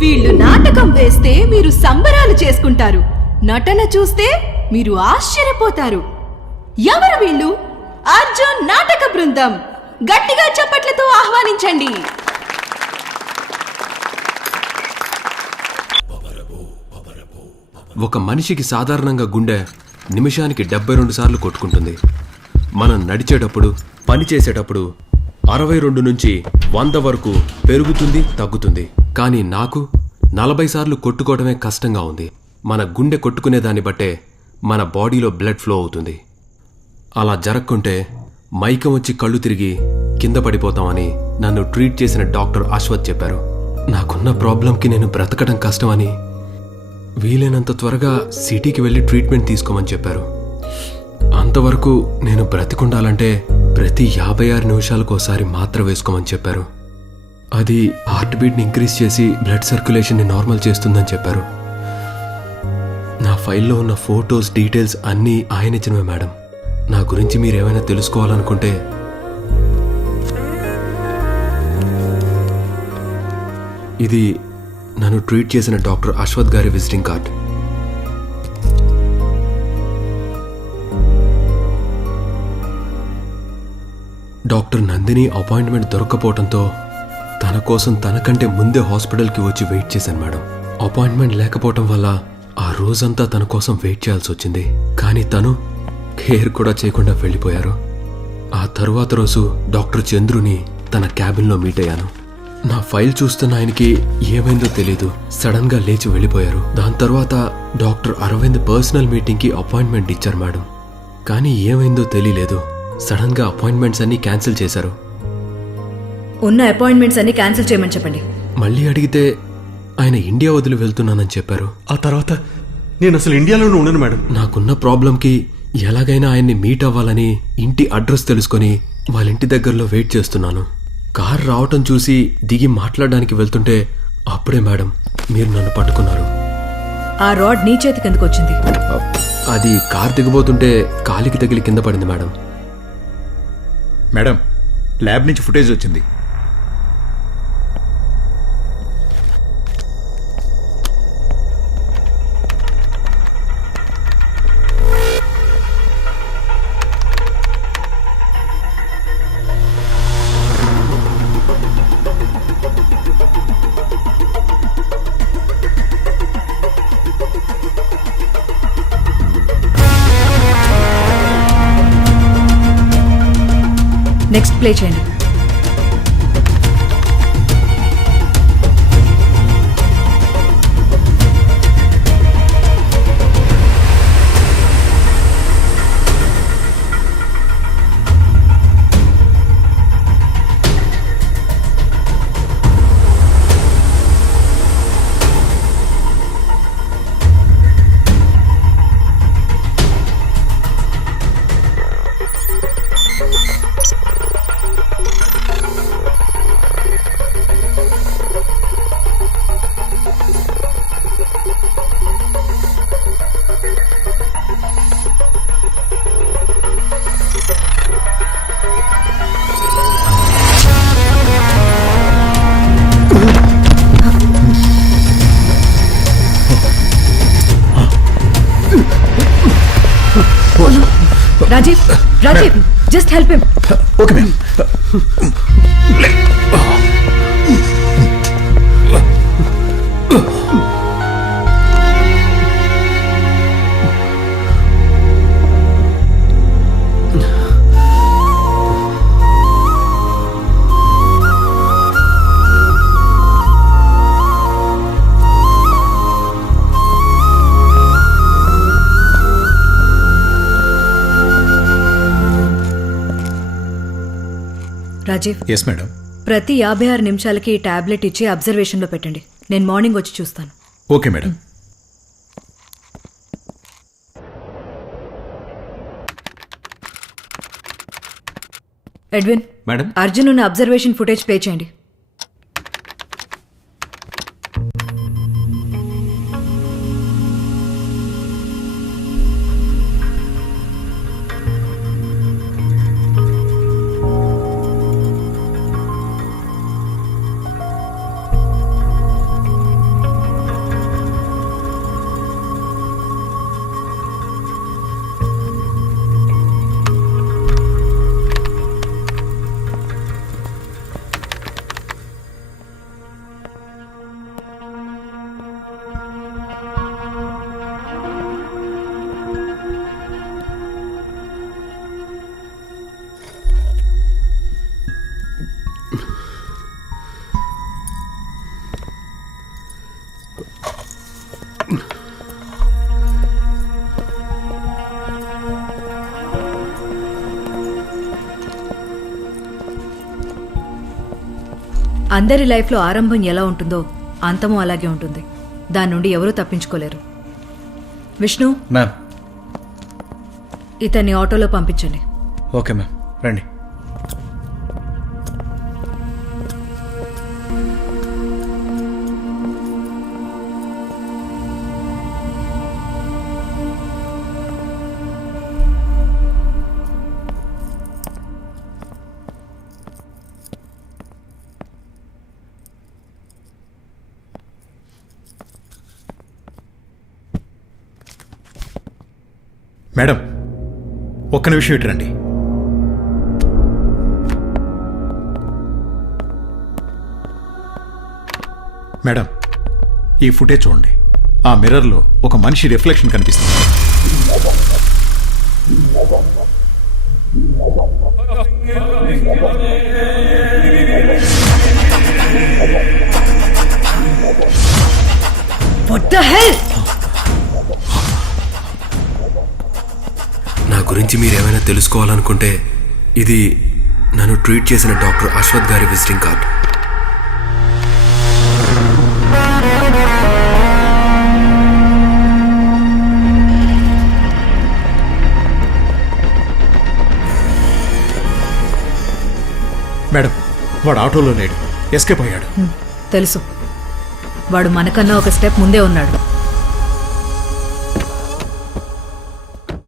వీళ్ళు నాటకం వేస్తే మీరు సంబరాలు చేసుకుంటారు, నటన చూస్తే మీరు ఆశ్చర్యపోతారు. ఎవరు వీళ్ళు? అర్జున్ నాటక బృందం. గట్టిగా చప్పట్లతో ఆహ్వానించండి. ఒక మనిషికి సాధారణంగా గుండె నిమిషానికి 72 సార్లు కొట్టుకుంటుంది. మనం నడిచేటప్పుడు, పని చేసేటప్పుడు 62 నుంచి 100 వరకు పెరుగుతుంది, తగ్గుతుంది. కానీ నాకు 40 సార్లు కొట్టుకోవడమే కష్టంగా ఉంది. మన గుండె కొట్టుకునే దాన్ని బట్టే మన బాడీలో బ్లడ్ ఫ్లో అవుతుంది. అలా జరగకుంటే మైకం వచ్చి కళ్ళు తిరిగి కింద పడిపోతామని నన్ను ట్రీట్ చేసిన డాక్టర్ అశ్వత్ చెప్పారు. నాకున్న ప్రాబ్లంకి నేను బ్రతకడం కష్టమని వీలైనంత త్వరగా సిటీకి వెళ్ళి ట్రీట్మెంట్ తీసుకోమని చెప్పారు. అంతవరకు నేను బ్రతికుండాలంటే ప్రతి 56 నిమిషాలకు ఒకసారి మాత్ర వేసుకోమని చెప్పారు. అది హార్ట్ బీట్ని ఇంక్రీజ్ చేసి బ్లడ్ సర్క్యులేషన్ని నార్మల్ చేస్తుందని చెప్పారు. నా ఫైల్లో ఉన్న ఫోటోస్, డీటెయిల్స్ అన్నీ ఆయన ఇచ్చినవే మేడం. నా గురించి మీరేమైనా తెలుసుకోవాలనుకుంటే ఇది నన్ను ట్రీట్ చేసిన డాక్టర్ అశ్వత్ గారి visiting card. Doctor Nandini appointment దొరక్కపోవడంతో తన కోసం తనకంటే ముందే హాస్పిటల్కి వచ్చి వెయిట్ చేశాను మేడం. అపాయింట్మెంట్ లేకపోవటం వల్ల ఆ రోజంతా తన కోసం వెయిట్ చేయాల్సి వచ్చింది. కానీ తను కేర్ కూడా చేయకుండా వెళ్ళిపోయారు. ఆ తరువాత రోజు డాక్టర్ చంద్రుని తన క్యాబిన్లో మీట్ అయ్యాను. నా ఫైల్ చూస్తున్న ఆయనకి ఏమైందో తెలీదు, సడన్ గా లేచి వెళ్ళిపోయారు. దాని తర్వాత డాక్టర్ అరవింద్ పర్సనల్ మీటింగ్ కి అపాయింట్మెంట్ ఇచ్చారు మేడం. కానీ ఏమైందో తెలియలేదు, సడన్ గా అపాయింట్మెంట్స్ అన్ని క్యాన్సిల్ చేశారు. ఉన్న అపాయింట్మెంట్స్ అన్ని క్యాన్సిల్ చేయమని చెప్పండి. మళ్ళీ అడిగితే ఆయన ఇండియా వదిలి వెళ్తున్నానని చెప్పారు. ఆ తర్వాత నేను అసలు ఇండియాలోనే ఉండను మేడం. నాకున్న ప్రాబ్లంకి ఎలాగైనా ఆయన్ని మీట్ అవ్వాలని ఇంటి అడ్రస్ తెలుసుకొని వాళ్ళ ఇంటి దగ్గరలో వెయిట్ చేస్తున్నాను. కార్ రావటం చూసి దిగి మాట్లాడడానికి వెళ్తుంటే అప్పుడే మేడం మీరు నన్ను పట్టుకున్నారు. ఆ రాడ్ నీ చేతికి ఎందుకు వచ్చింది? అది కార్ దిగబోతుంటే కాలికి తగిలి కింద పడింది మేడం. మేడం, ల్యాబ్ నుంచి ఫుటేజ్ వచ్చింది. నెక్స్ట్ ప్లే చేయండి. Rajiv, Rajiv, just help him. Okay ma'am. Rajiv, yes madam. ప్రతి 56 నిమిషాలకి ఈ టాబ్లెట్ ఇచ్చి అబ్జర్వేషన్లో పెట్టండి. నేను మార్నింగ్ వచ్చి చూస్తాను. Okay madam. Edwin, madam. Arjun ఉన్న అబ్జర్వేషన్ ఫుటేజ్ ప్లే చేయండి. అందరి లైఫ్లో ఆరంభం ఎలా ఉంటుందో అంతము అలాగే ఉంటుంది. దాని నుండి ఎవరూ తప్పించుకోలేరు. విష్ణు, మ్యామ్. ఇతన్ని ఆటోలో పంపించండి. ఓకే మ్యామ్, రండి. మేడం, ఒక్క నిమిషం ఇటు రండి. మేడం, ఈ ఫుటేజ్ చూడండి. ఆ మిర్రర్లో ఒక మనిషి రిఫ్లెక్షన్ కనిపిస్తుంది. What the hell? నా గురించి మీరేమైనా తెలుసుకోవాలనుకుంటే ఇది నన్ను ట్రీట్ చేసిన డాక్టర్ అశ్వత్ గారి విజిటింగ్ కార్డ్. మేడం, వాడు ఆటోలో లేడు, ఎస్కేప్ అయ్యాడు. తెలుసు, వాడు మనకన్నా ఒక స్టెప్ ముందే ఉన్నాడు.